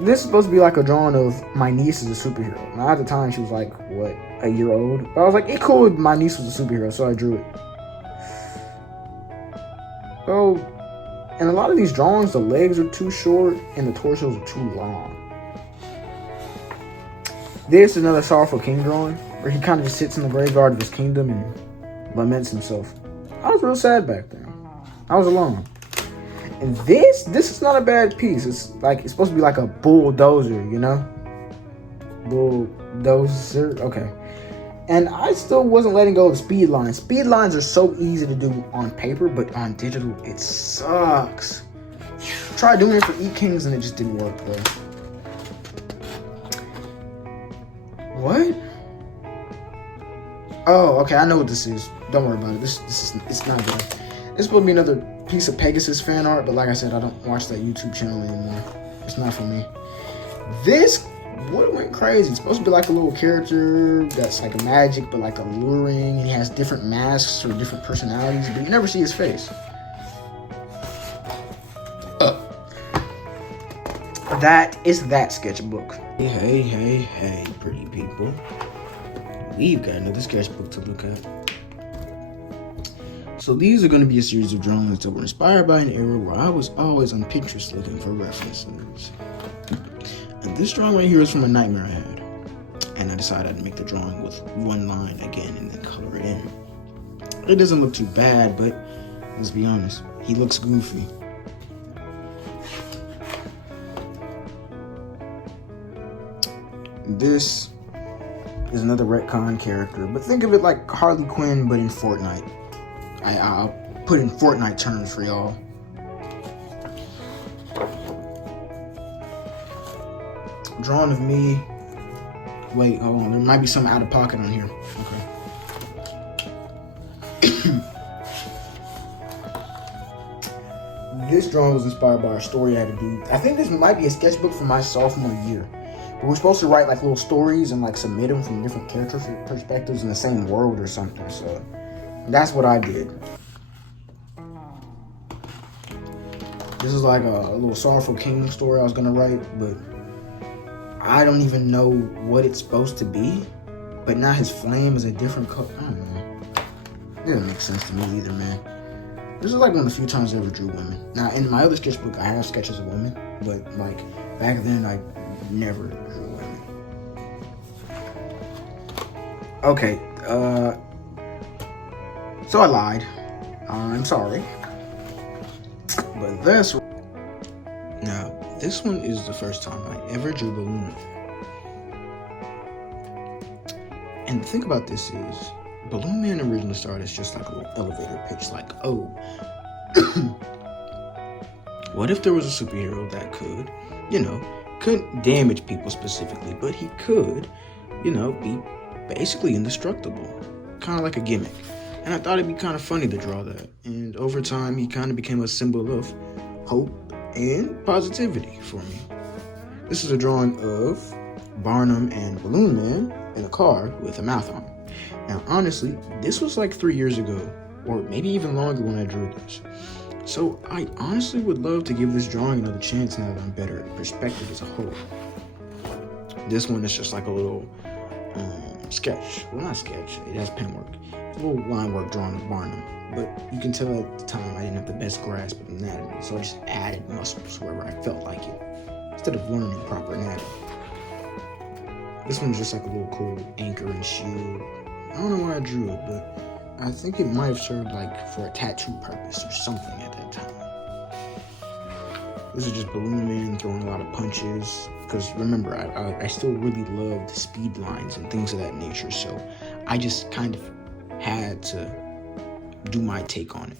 This is supposed to be like a drawing of my niece as a superhero. Now at the time she was like, what, a year old? But I was like, it's cool if my niece was a superhero, so I drew it. Oh, and a lot of these drawings, the legs are too short and the torsos are too long. This is another Sorrowful King drawing, where he kind of just sits in the graveyard of his kingdom and laments himself. I was real sad back then. I was alone. And this is not a bad piece. It's supposed to be like a bulldozer, you know? Bulldozer, okay. And I still wasn't letting go of the speed lines. Speed lines are so easy to do on paper, but on digital, it sucks. Tried doing it for Eat Kings and it just didn't work though. What? Oh, okay, I know what this is. Don't worry about it. It's not good. This will be another piece of Pegasus fan art, but like I said, I don't watch that YouTube channel anymore. It's not for me. This went crazy. It's supposed to be like a little character that's like a magic, but like alluring. He has different masks or different personalities, but you never see his face. That is that sketchbook. Hey, pretty people. We've got another sketchbook to look at. So these are going to be a series of drawings that were inspired by an era where I was always on Pinterest looking for references. And this drawing right here is from a nightmare I had. And I decided I'd make the drawing with one line again and then color it in. It doesn't look too bad, but let's be honest, he looks goofy. This is another retcon character, but think of it like Harley Quinn, but in Fortnite. I'll put in Fortnite terms for y'all. Drawing of me. Wait, hold on. There might be something out of pocket on here. Okay. This drawing was inspired by a story I had to do. I think this might be a sketchbook from my sophomore year. But we're supposed to write like little stories and like submit them from different character perspectives in the same world or something. So that's what I did. This is like a little Sorrowful King story I was gonna write, but I don't even know what it's supposed to be. But now his flame is a different color. I don't know. It doesn't make sense to me either, man. This is like one of the few times I ever drew women. Now, in my other sketchbook, I have sketches of women, but like back then, I never drew women. Okay, so I lied. I'm sorry. But this one is the first time I ever drew Balloon Man. And the thing about this is, Balloon Man originally started as just like a little elevator pitch, like, oh, what if there was a superhero that could, couldn't damage people specifically, but he could, be basically indestructible, kind of like a gimmick. And I thought it'd be kind of funny to draw that. And over time, he kind of became a symbol of hope and positivity for me. This is a drawing of Barnum and Balloon Man in a car with a mouth on. Now, honestly, this was like 3 years ago, or maybe even longer when I drew this. So I honestly would love to give this drawing another chance now that I'm better at perspective as a whole. This one is just like a little sketch. Well, not sketch, it has pen work. A little line work drawing of Barnum. But you can tell at the time I didn't have the best grasp of anatomy, so I just added muscles wherever I felt like it, instead of learning proper anatomy. This one's just like a little cool anchor and shield. I don't know why I drew it, but I think it might have served like for a tattoo purpose or something at that time. This is just Balloon Man throwing a lot of punches, because remember, I still really love the speed lines and things of that nature, so I just kind of had to do my take on it,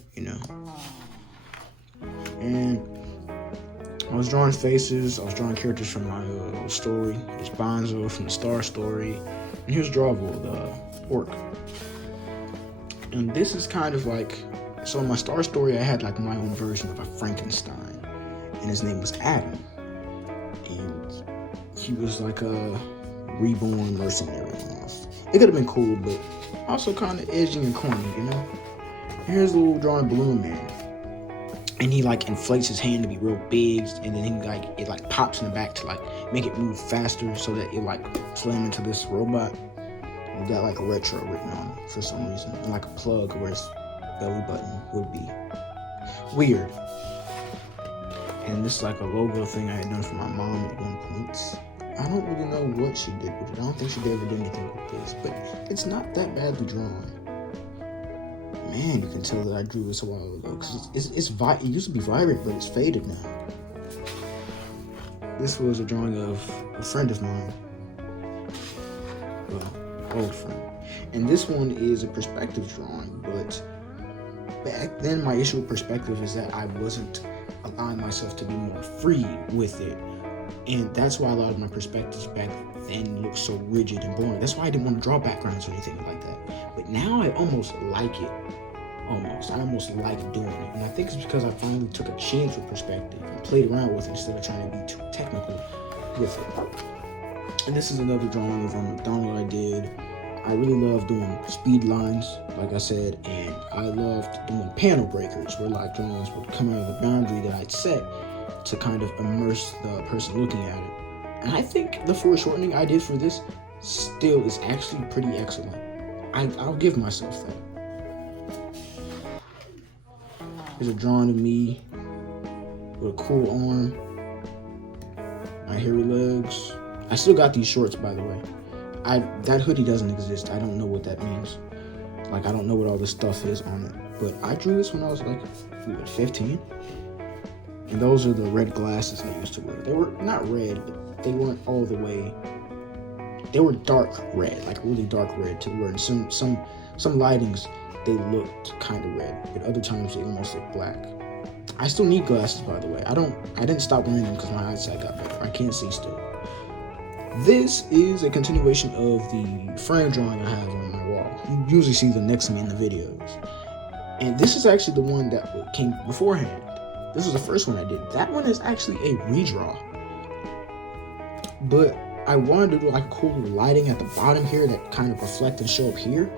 And I was drawing faces, I was drawing characters from my story. There's Bonzo from the Star Story, and here's Drawable, the orc. And this is kind of like, so in my Star Story, I had like my own version of a Frankenstein, and his name was Adam. And he was like a reborn mercenary almost. It could have been cool, but also kind of edgy and corny, Here's a little drawing Balloon Man. And he like inflates his hand to be real big, and then it pops in the back to like make it move faster so that it like slam into this robot. We got like a retro written on it for some reason, and like a plug where his belly button would be. Weird. And this is like a logo thing I had done for my mom at one point. I don't really know what she did with it. I don't think she ever did anything with this, but it's not that badly drawn. Man, you can tell that I drew this a while ago, because it used to be vibrant, but it's faded now. This was a drawing of a friend of mine. Well, old friend. And this one is a perspective drawing, but back then my issue with perspective is that I wasn't allowing myself to be more free with it. And that's why a lot of my perspectives back then looked so rigid and boring. That's why I didn't want to draw backgrounds or anything like that. But now I almost like it. I almost like doing it. And I think it's because I finally took a chance with perspective and played around with it instead of trying to be too technical with it. And this is another drawing of McDonald I did. I really love doing speed lines, like I said, and I loved doing panel breakers where like drawings would come out of the boundary that I'd set to kind of immerse the person looking at it. And I think the foreshortening I did for this still is actually pretty excellent. I'll give myself that. There's a drawing of me with a cool arm, my hairy legs. I still got these shorts, by the way. That hoodie doesn't exist. I don't know what that means. Like, I don't know what all this stuff is on it. But I drew this when I was like, 15. And those are the red glasses I used to wear. They were not red, but they weren't all the way. They were dark red, like really dark red to where in some lightings they looked kind of red, but other times they almost looked black. I still need glasses, by the way. I didn't stop wearing them because my eyesight got better. I can't see still. This is a continuation of the frame drawing I have on my wall. You usually see them next to me in the videos. And this is actually the one that came beforehand. This was the first one I did. That one is actually a redraw. But I wanted to do like cool lighting at the bottom here that kind of reflect and show up here.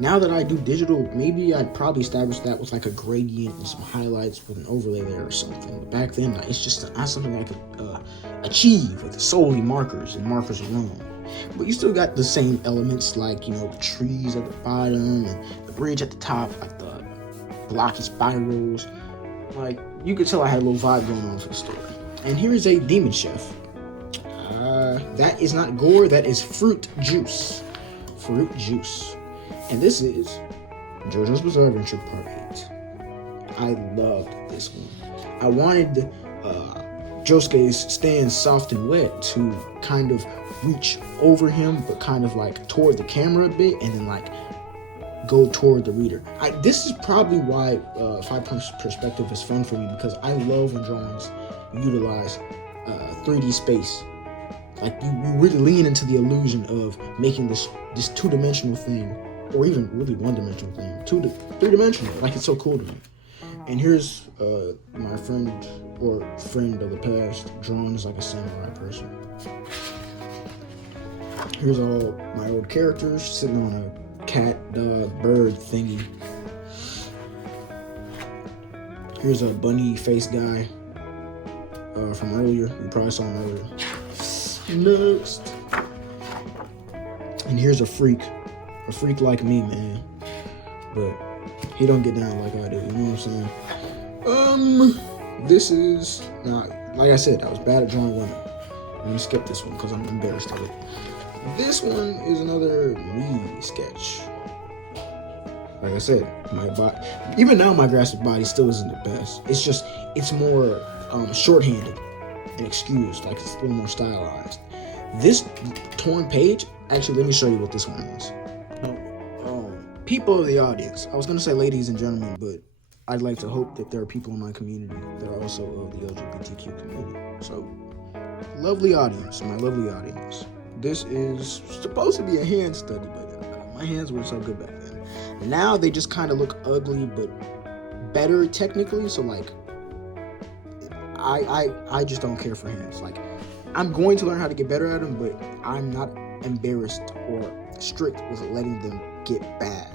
Now that I do digital, maybe I'd probably establish that with like a gradient and some highlights with an overlay there or something. But back then, it's just not something I could achieve with solely markers and markers alone. But you still got the same elements like, you know, the trees at the bottom and the bridge at the top, like the blocky spirals. Like, you could tell I had a little vibe going on for the story. And here is a demon chef. That is not gore, that is fruit juice. Fruit juice. And this is JoJo's Bizarre Adventure Part 8. I loved this one. I wanted Josuke's stand soft and wet to kind of reach over him, but kind of like toward the camera a bit, and then like go toward the reader. This is probably why 5-point perspective is fun for me, because I love when drawings utilize 3D space. Like you really lean into the illusion of making this two-dimensional thing, or even really one-dimensional thing, three-dimensional. Like, it's so cool to me. And here's my friend of the past drawn as like a samurai person. Here's all my old characters sitting on a cat, dog, bird thingy. Here's a bunny face guy from earlier. You probably saw him earlier. Next. And here's a freak like me, man. But he don't get down like I do, you know what I'm saying? This is not, like I said, I was bad at drawing women. I'm gonna skip this one because I'm embarrassed of it. This one is another me sketch. Like I said, my body, even now my graphic body still isn't the best. It's more shorthanded and excused, like it's a little more stylized. This torn page, actually, let me show you what this one is. People of the audience, I was gonna say ladies and gentlemen, but I'd like to hope that there are people in my community that are also of the LGBTQ community. So, lovely audience, my lovely audience. This is supposed to be a hand study, but my hands were so good back then. And now they just kind of look ugly, but better technically. So like, I just don't care for hands. Like, I'm going to learn how to get better at them, but I'm not embarrassed or strict with letting them get bad.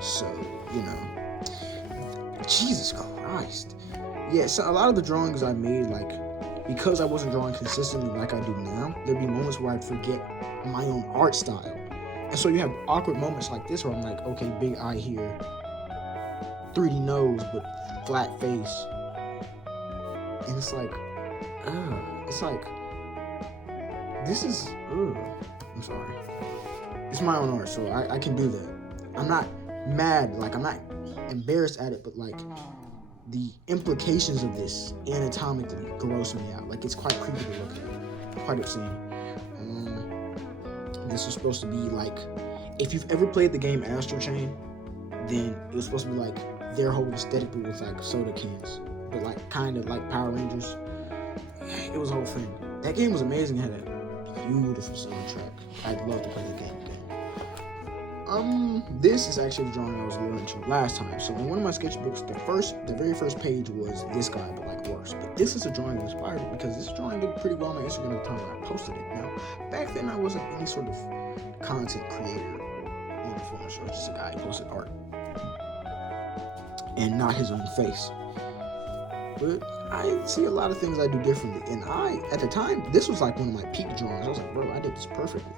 So, you know, Jesus Christ. Yeah, so a lot of the drawings I made, like, because I wasn't drawing consistently like I do now, there'd be moments where I'd forget my own art style. And so you have awkward moments like this where I'm like, okay, big eye here, 3D nose, but flat face. And it's like, this is, I'm sorry. It's my own art, so I can do that. I'm not mad, like, I'm not embarrassed at it, but like, the implications of this anatomically gross me out. Like, it's quite creepy to look at, quite obscene. This is supposed to be like, if you've ever played the game Astral Chain, then it was supposed to be like their whole aesthetic, but with like soda cans, but like kind of like Power Rangers. It was a whole thing. That game was amazing. It had a beautiful soundtrack. I'd love to play the game again. This is actually the drawing I was alluding to last time. So in one of my sketchbooks, the very first page was this guy, but like worse. But this is a drawing that inspired it because this drawing did pretty well on my Instagram at the time when I posted it. Now, back then I wasn't any sort of content creator or influencer, just a guy who posted art and not his own face. But I see a lot of things I do differently. And at the time, this was like one of my peak drawings. I was like, bro, I did this perfectly.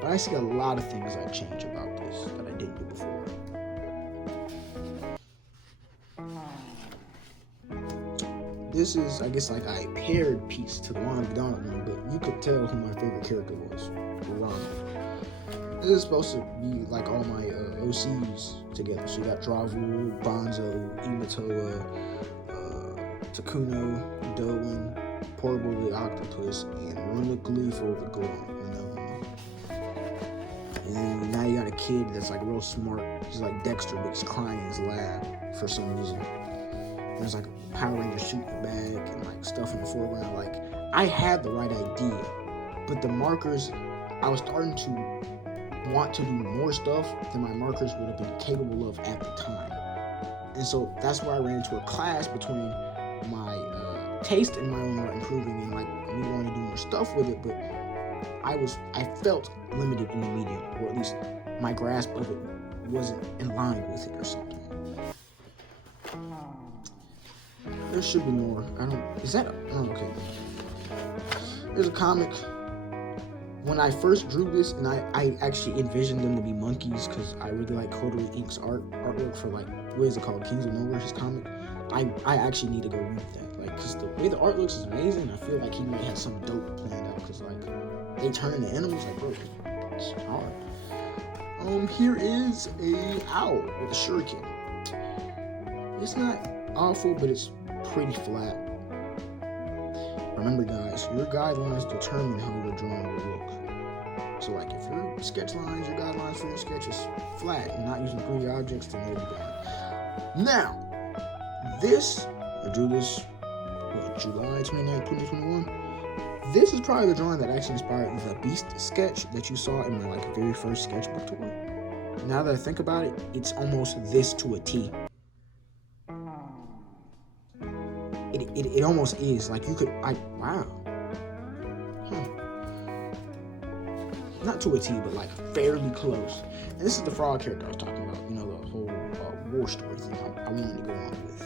But I see a lot of things I change about this that I didn't do before. This is, I guess, like a paired piece to the Ronald McDonald one, but you could tell who my favorite character was, Ronald. This is supposed to be like all my OCs together. So you got Dravu, Bonzo, Imatoa, Takuno, Doan, Portable the Octopus, and Runa Gleeful the Gorm, And then now you got a kid that's like real smart. He's like Dexter, but he's crying in his lab for some reason. There's like a Power Ranger suit in the back and like stuff in the foreground. Like, I had the right idea, but the markers, I was starting to want to do more stuff than my markers would have been capable of at the time. And so that's where I ran into a clash between my taste in my own art improving and like me wanting to do more stuff with it, but I felt limited in the medium, or at least my grasp of it wasn't in line with it or something. There should be more. Okay. There's a comic. When I first drew this, and I actually envisioned them to be monkeys because I really like Coterie Inc.'s artwork for like, what is it called? Kings of Nowhere, his comic. I actually need to go read that. Like, because the way the art looks is amazing. I feel like he might have some dope planned out because like, they turn into animals. Like, bro, it's hard. Here is a owl with a shuriken. It's not awful, but it's pretty flat. Remember, guys, your guidelines determine how your drawing will look. So, like, if your sketch lines, your guidelines for your sketch is flat and not using 3D objects, then you'll be done. Now, I drew this, July 29, 2021. This is probably the drawing that actually inspired the Beast sketch that you saw in my, like, very first sketchbook tour. Now that I think about it, it's almost this to a T. It almost is. Like, you could, wow. Not to a T, but like fairly close. And this is the frog character I was talking about. You know, the whole war story thing I wanted to go on with.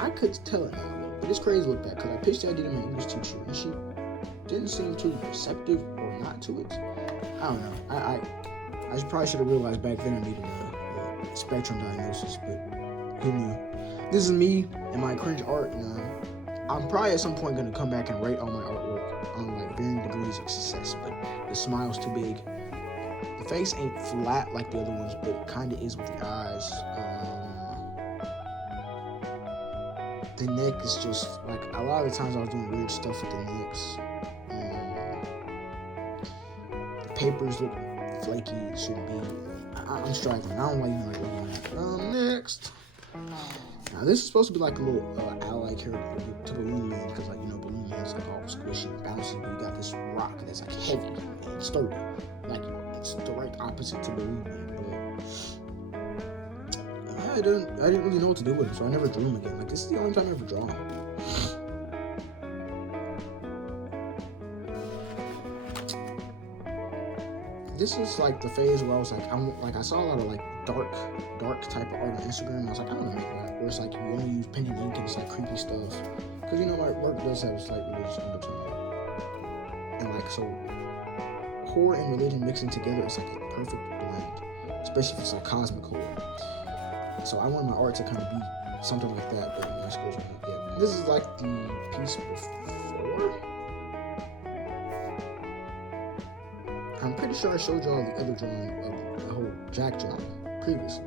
I could tell it now, but it's crazy to look back because I pitched the idea to my English teacher and she didn't seem too receptive or not to it. I don't know. I probably should have realized back then I needed a spectrum diagnosis, but who knew? This is me and my cringe art, and I'm probably at some point going to come back and rate all my artwork on like varying degrees of success, but the smile's too big. The face ain't flat like the other ones, but it kind of is with the eyes. The neck is just, like, a lot of the times I was doing weird stuff with the necks. The papers look flaky, it shouldn't be. I'm struggling. I don't like next. Now, this is supposed to be like a little ally character to Balloon Man, because, like, you know, Balloon Man's like all squishy and bouncy, but you got this rock that's like heavy and sturdy. Like, it's the right opposite to Balloon Man, but I didn't really know what to do with him, so I never drew him again. Like, this is the only time I ever draw him. This is like the phase where I was like, I saw a lot of like dark type of art on Instagram. And I was like, I don't know, make that. Where it's like you only use pen and ink and it's like creepy stuff. Because, you know, my work does have a slight religious undertone. And like, so horror and religion mixing together is like a perfect blend, especially if it's like cosmic horror. So I want my art to kind of be something like that, but yeah. This is like the piece before. I'm pretty sure I showed y'all the other drawing of the whole Jack drawing previously,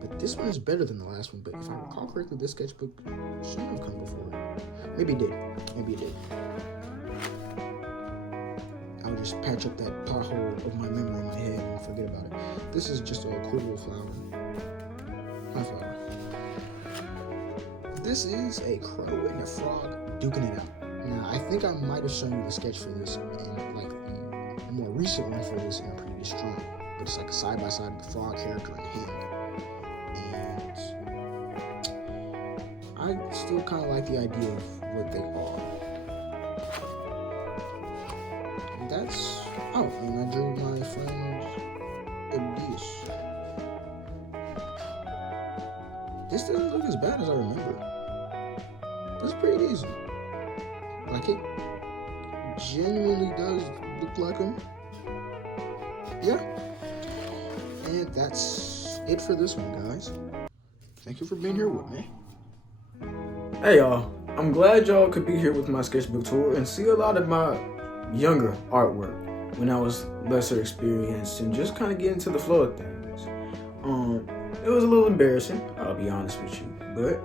but this one is better than the last one. But if I recall correctly, this sketchbook shouldn't have come before. Maybe it did. I'll just patch up that pothole of my memory in my head and forget about it. This is just a cool little flower. My flower. This is a crow and a frog duking it out. Now, I think I might have shown you the sketch for this and like the more recent one for this in a previous drawing. But it's like a side-by-side with the frog character and him. And I still kind of like the idea of what they are. And that's... Oh, and I drew my friend Iblis. This doesn't look as bad as I remember. It's pretty easy. Like, it genuinely does look like them. Yeah. And that's it for this one, guys. Thank you for being here with me. Hey, y'all. I'm glad y'all could be here with my sketchbook tour and see a lot of my younger artwork when I was lesser experienced and just kind of get into the flow of things. It was a little embarrassing, I'll be honest with you, but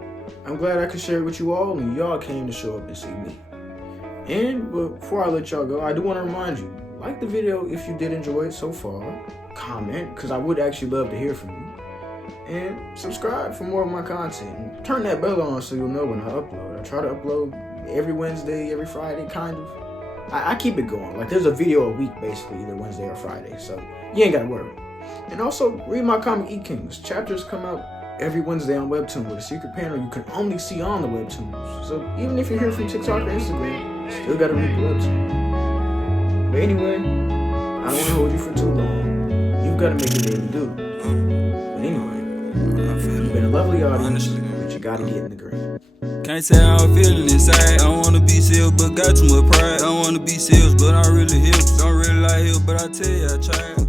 I'm glad I could share it with you all, and y'all came to show up to see me. And before I let y'all go, I do want to remind you, like the video if you did enjoy it so far, comment, because I would actually love to hear from you, and subscribe for more of my content, and turn that bell on so you'll know when I upload. I try to upload every Wednesday, every Friday, kind of. I keep it going, like there's a video a week basically, either Wednesday or Friday, so you ain't gotta worry. And also, read my comic E-Kings. Chapters come out every Wednesday on Webtoon with a secret panel you can only see on the Webtoons. So even if you're here from TikTok or Instagram, still gotta read the Webtoon. But anyway, I don't want to hold you for too long. You've gotta make it daily do. But anyway, you've been a lovely audience, but you gotta get in the green. Can't say how I'm feeling inside. I wanna be sales, but got too much pride. I wanna be sales, but I'm really hip. Don't really like hip, but I tell you I tried.